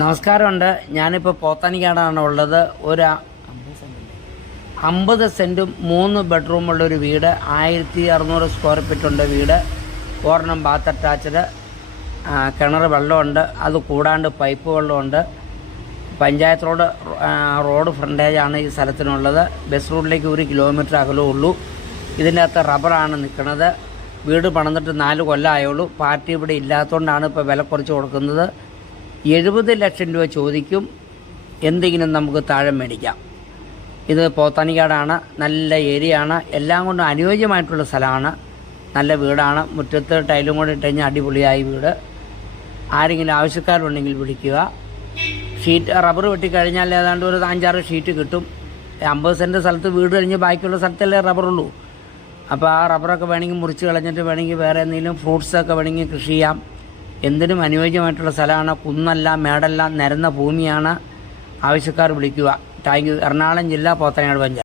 നമസ്കാരമുണ്ട്. ഞാനിപ്പോൾ പോത്താനിക്കാടാണ് ഉള്ളത്. ഒരു അമ്പത് സെന്റും മൂന്ന് ബെഡ്റൂമുള്ള ഒരു വീട്. ആയിരത്തി അറുന്നൂറ് സ്ക്വയർ ഫീറ്റ് ഉണ്ട് വീട്. ഒരെണ്ണം ബാത്ത് അറ്റാച്ച്ഡ് കിണർ വെള്ളമുണ്ട്. അത് കൂടാണ്ട് പൈപ്പ് വെള്ളമുണ്ട്. പഞ്ചായത്ത് റോഡ് റോഡ് റോഡ് ഫ്രണ്ടേജാണ് ഈ സ്ഥലത്തിനുള്ളത്. ബസ് റൂട്ടിലേക്ക് ഒരു കിലോമീറ്റർ അകലേ ഉള്ളൂ. ഇതിന്റെ അകത്ത് റബ്ബറാണ് നിൽക്കുന്നത്. വീട് പണിതിട്ട് നാല് കൊല്ലമായുള്ളൂ പാർട്ടി ഇവിടെ ഇല്ലാത്തതുകൊണ്ടാണ് ഇപ്പോൾ വില കുറച്ച് കൊടുക്കുന്നത്. എഴുപത് ലക്ഷം രൂപ ചോദിക്കും എന്തെങ്കിലും നമുക്ക് താഴെ മേടിക്കാം. ഇത് പോത്താനിക്കാടാണ് നല്ല ഏരിയയാണ് എല്ലാം കൊണ്ടും അനുയോജ്യമായിട്ടുള്ള സ്ഥലമാണ്. നല്ല വീടാണ് മുറ്റത്ത് ടൈലും കൂടി ഇട്ട് കഴിഞ്ഞാൽ അടിപൊളിയായി വീട്. ആരെങ്കിലും ആവശ്യക്കാരുണ്ടെങ്കിൽ വിളിക്കുക. ഷീറ്റ് റബ്ബർ വെട്ടിക്കഴിഞ്ഞാൽ ഏതാണ്ട് ഒരു അഞ്ചാറ് ഷീറ്റ് കിട്ടും. അമ്പത് സെന്റ് സ്ഥലത്ത് വീട് കഴിഞ്ഞ് ബാക്കിയുള്ള സ്ഥലത്തല്ലേ റബ്ബറുള്ളൂ അപ്പോൾ ആ റബ്ബറൊക്കെ വേണമെങ്കിൽ മുറിച്ച് കളഞ്ഞിട്ട് വേണമെങ്കിൽ വേറെ എന്തെങ്കിലും ഫ്രൂട്ട്സൊക്കെ വേണമെങ്കിൽ കൃഷി ചെയ്യാം. എന്തിനും അനുയോജ്യമായിട്ടുള്ള സ്ഥലമാണ്. കുന്നല്ല മേടല്ല നിരന്ന ഭൂമിയാണ് ആവശ്യക്കാർ വിളിക്കുക. Thank you. എറണാകുളം ജില്ല പോത്തനാട് പഞ്ചായത്ത്.